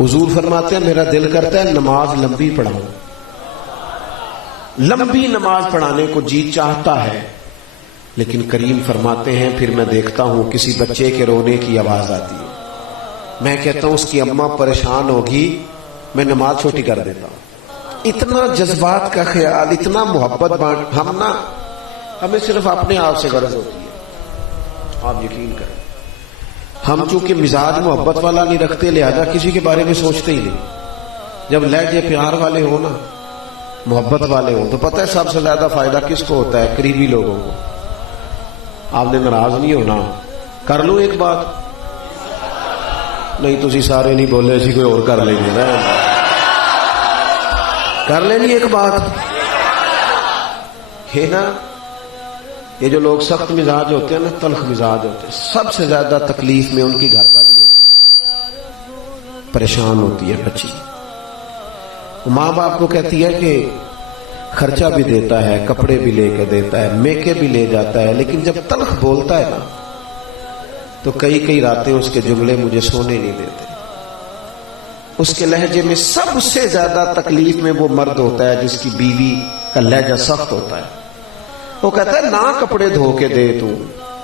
حضور فرماتے ہیں میرا دل کرتا ہے نماز لمبی پڑھاؤں، لمبی نماز پڑھانے کو جی چاہتا ہے، لیکن کریم فرماتے ہیں پھر میں دیکھتا ہوں کسی بچے کے رونے کی آواز آتی ہے، میں کہتا ہوں اس کی اماں پریشان ہوگی، میں نماز چھوٹی کر دیتا ہوں۔ اتنا جذبات کا خیال، اتنا محبت بانٹ، ہمیں صرف اپنے آپ سے غرض ہوتی ہے، آپ یقین کریں۔ ہم چونکہ مزاج محبت والا نہیں رکھتے، لہذا کسی کے بارے میں سوچتے ہی نہیں۔ جب لہجے پیار والے ہو نا، محبت والے ہو، تو پتہ ہے سب سے زیادہ فائدہ کس کو ہوتا ہے؟ قریبی لوگوں کو۔ آپ نے ناراض نہیں ہونا، کر لوں ایک بات؟ نہیں تسی سارے نہیں بولے، اسی کوئی اور کر لیں گے نا، کر لینی ایک بات ہے نا۔ یہ جو لوگ سخت مزاج ہوتے ہیں نا، تلخ مزاج ہوتے ہیں، سب سے زیادہ تکلیف میں ان کی گھر والی ہوتی ہے، پریشان ہوتی ہے بچی۔ ماں باپ کو کہتی ہے کہ خرچہ بھی دیتا ہے، کپڑے بھی لے کے دیتا ہے، میکے بھی لے جاتا ہے، لیکن جب تلخ بولتا ہے نا تو کئی راتیں اس کے جملے مجھے سونے نہیں دیتے۔ اس کے لہجے میں سب سے زیادہ تکلیف میں وہ مرد ہوتا ہے جس کی بیوی کا لہجہ سخت ہوتا ہے۔ وہ کہتا ہے نہ کپڑے دھو کے دے تو،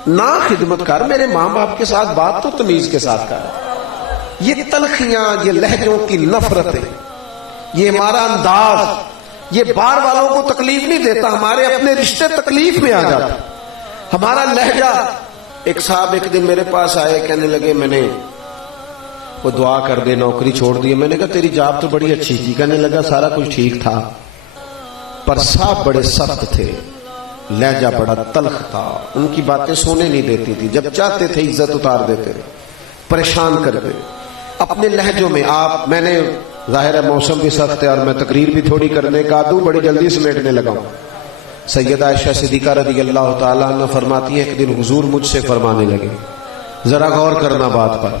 نہ خدمت کر، میرے ماں باپ کے ساتھ بات تو تمیز کے ساتھ کر۔ یہ تلخیاں، یہ لہجوں کی نفرتیں، یہ ہمارا انداز، یہ باہر والوں کو تکلیف نہیں دیتا، ہمارے اپنے رشتے تکلیف میں آ جاتے۔ ہمارا لہجہ، ایک صاحب ایک دن میرے پاس آئے، کہنے لگے میں نے وہ دعا کر دے، نوکری چھوڑ دی۔ میں نے کہا تیری جاب تو بڑی اچھی تھی۔ کہنے لگا سارا کچھ ٹھیک تھا، پر صاحب بڑے سخت تھے، لہجہ بڑا تلخ تھا، ان کی باتیں سونے نہیں دیتی تھی، جب چاہتے تھے عزت اتار دیتے، پریشان کرتے اپنے لہجوں میں۔ میں نے ظاہر ہے موسم بھی سخت ہے اور میں تقریر بھی تھوڑی کرنے کا دوں، بڑی جلدی سمیٹنے لگا ہوں۔ سیدہ عائشہ صدیقہ رضی اللہ تعالیٰ عنہ فرماتی ہیں ایک دن حضور مجھ سے فرمانے لگے، ذرا غور کرنا بات پر،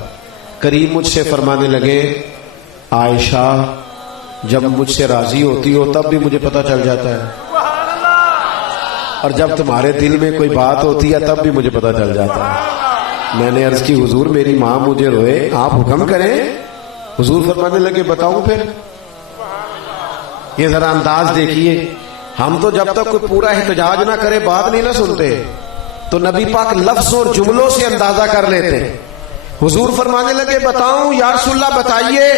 کریم مجھ سے فرمانے لگے عائشہ جب مجھ سے راضی ہوتی ہو تب بھی مجھے پتہ چل جاتا ہے، اور جب تمہارے دل میں کوئی بات ہوتی ہے تب بھی مجھے پتہ چل جاتا ہے۔ میں نے عرض کی حضور میری ماں مجھے روئے، آپ حکم کریں۔ حضور فرمانے لگے بتاؤں پھر؟ یہ ذرا انداز دیکھیے، ہم تو جب تک کوئی پورا احتجاج نہ کرے بات نہیں نہ سنتے، تو نبی پاک لفظوں اور جملوں سے اندازہ کر لیتے۔ حضور فرمانے لگے بتاؤں یا رسول اللہ بتائیے؟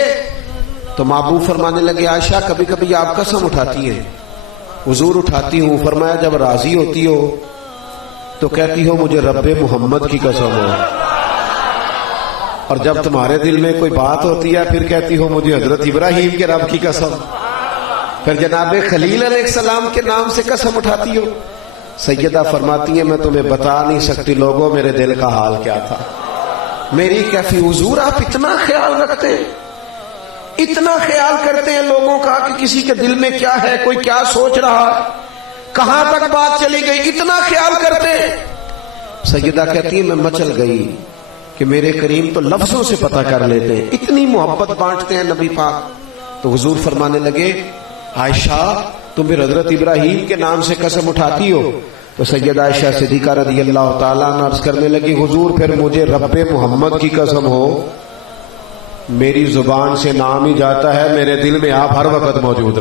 تو محبوب فرمانے لگے عائشہ کبھی کبھی آپ قسم اٹھاتی ہیں۔ حضور اٹھاتی ہوں۔ فرمایا جب راضی ہوتی ہو تو کہتی ہو مجھے رب محمد کی قسم ہو، اور جب تمہارے دل میں کوئی بات ہوتی ہے پھر کہتی ہو مجھے حضرت ابراہیم کے رب کی قسم، پھر جناب خلیل علیہ السلام کے نام سے قسم اٹھاتی ہو۔ سیدہ فرماتی ہیں میں تمہیں بتا نہیں سکتی لوگوں میرے دل کا حال کیا تھا، میری کیفی۔ حضور آپ اتنا خیال رکھتے ہیں، اتنا خیال کرتے ہیں لوگوں کا کہ کسی کے دل میں کیا ہے، کوئی کیا سوچ رہا، کہاں تک بات چلی گئی، اتنا خیال کرتے ہیں۔ سیدہ کہتی ہے میں مچل گئی کہ میرے کریم تو لفظوں سے پتہ کر لیتے ہیں، اتنی محبت بانٹتے ہیں نبی پاک۔ تو حضور فرمانے لگے عائشہ تم پھر حضرت ابراہیم کے نام سے قسم اٹھاتی ہو؟ تو سیدہ عائشہ صدیقہ رضی اللہ تعالیٰ عنہ عرض کرنے لگی حضور پھر مجھے رب محمد کی قسم ہو، میری زبان سے نام ہی جاتا ہے، میرے دل میں آپ ہر وقت موجود رہے۔